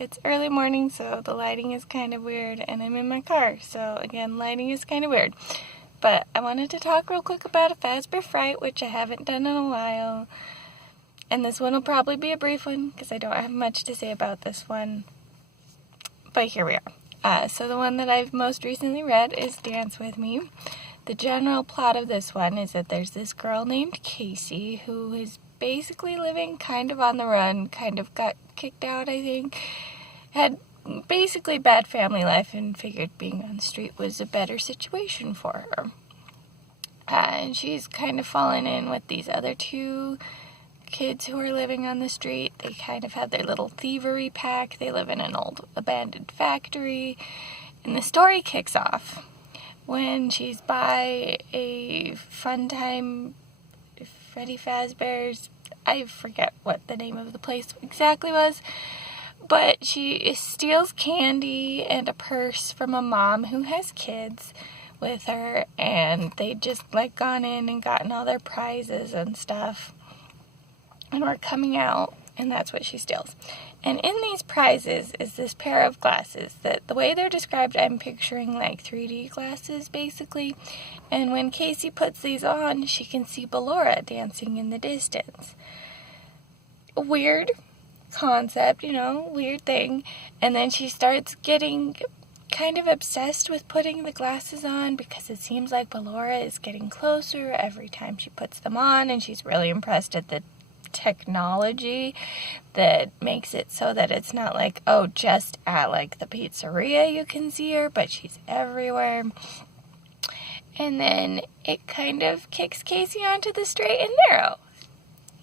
It's early morning, so the lighting is kind of weird, and I'm in my car, so again, lighting is kind of weird. But I wanted to talk real quick about a Fazbear Fright, which I haven't done in a while. And this one will probably be a brief one, because I don't have much to say about this one. But here we are. So the one that I've most recently read is Dance With Me. The general plot of this one is that there's this girl named Casey who is basically living kind of on the run, kind of got kicked out, I think, had basically bad family life and figured being on the street was a better situation for her. And she's kind of fallen in with these other two kids who are living on the street. They kind of have their little thievery pack. They live in an old abandoned factory. And the story kicks off when she's by a fun time Freddy Fazbear's, I forget what the name of the place exactly was, but she steals candy and a purse from a mom who has kids with her, and they just gone in and gotten all their prizes and stuff, and we're coming out, and that's what she steals. And in these prizes is this pair of glasses that, the way they're described, I'm picturing 3D glasses, basically. And when Casey puts these on, she can see Ballora dancing in the distance. Weird concept, weird thing. And then she starts getting kind of obsessed with putting the glasses on because it seems like Ballora is getting closer every time she puts them on, and she's really impressed at the technology that makes it so that it's not just at the pizzeria you can see her, but she's everywhere. And then it kind of kicks Casey onto the straight and narrow.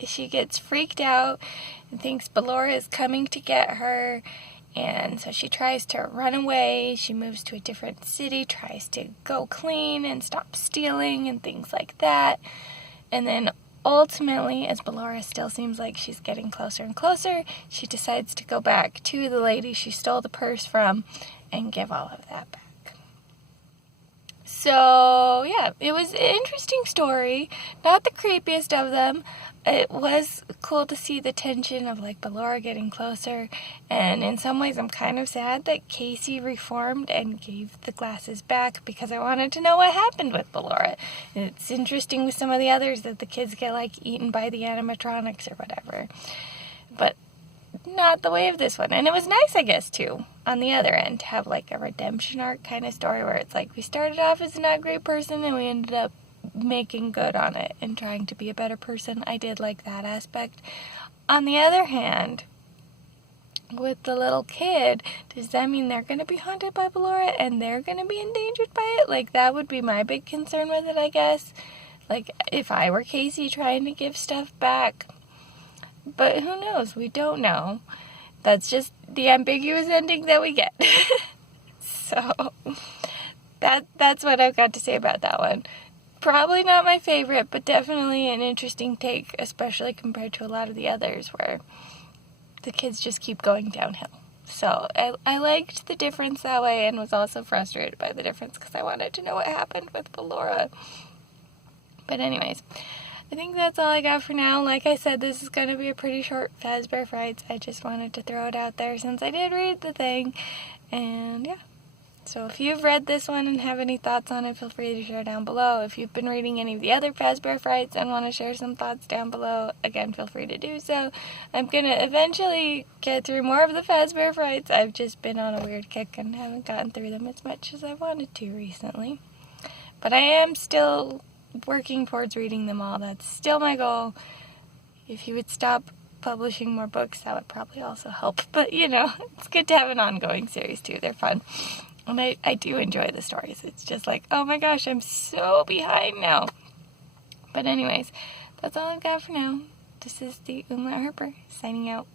She gets freaked out and thinks Ballora is coming to get her, and so she tries to run away. She moves to a different city, tries to go clean and stop stealing and things like that. And then ultimately, as Ballora still seems like she's getting closer and closer, she decides to go back to the lady she stole the purse from and give all of that back. So, yeah, it was an interesting story. Not the creepiest of them. It was cool to see the tension of Ballora getting closer, and in some ways I'm kind of sad that Casey reformed and gave the glasses back because I wanted to know what happened with Ballora. It's interesting with some of the others that the kids get eaten by the animatronics or whatever, but not the way of this one. And it was nice, I guess, too, on the other end, to have a redemption arc kind of story where it's we started off as a not great person and we ended up making good on it and trying to be a better person. I did like that aspect. On the other hand, with the little kid, does that mean they're going to be haunted by Ballora and they're going to be endangered by it? That would be my big concern with it, I guess. If I were Casey trying to give stuff back. But who knows? We don't know. That's just the ambiguous ending that we get. So, that's what I've got to say about that one. Probably not my favorite, but definitely an interesting take, especially compared to a lot of the others where the kids just keep going downhill. So I liked the difference that way and was also frustrated by the difference because I wanted to know what happened with Ballora. But anyways, I think that's all I got for now. Like I said, this is going to be a pretty short Fazbear Frights. I just wanted to throw it out there since I did read the thing. And yeah. So if you've read this one and have any thoughts on it, feel free to share down below. If you've been reading any of the other Fazbear Frights and want to share some thoughts down below, again, feel free to do so. I'm going to eventually get through more of the Fazbear Frights. I've just been on a weird kick and haven't gotten through them as much as I wanted to recently. But I am still working towards reading them all. That's still my goal. If you would stop publishing more books, that would probably also help. But, it's good to have an ongoing series, too. They're fun. And I do enjoy the stories. It's just oh my gosh, I'm so behind now. But anyways, that's all I've got for now. This is the Umlaut Harper, signing out.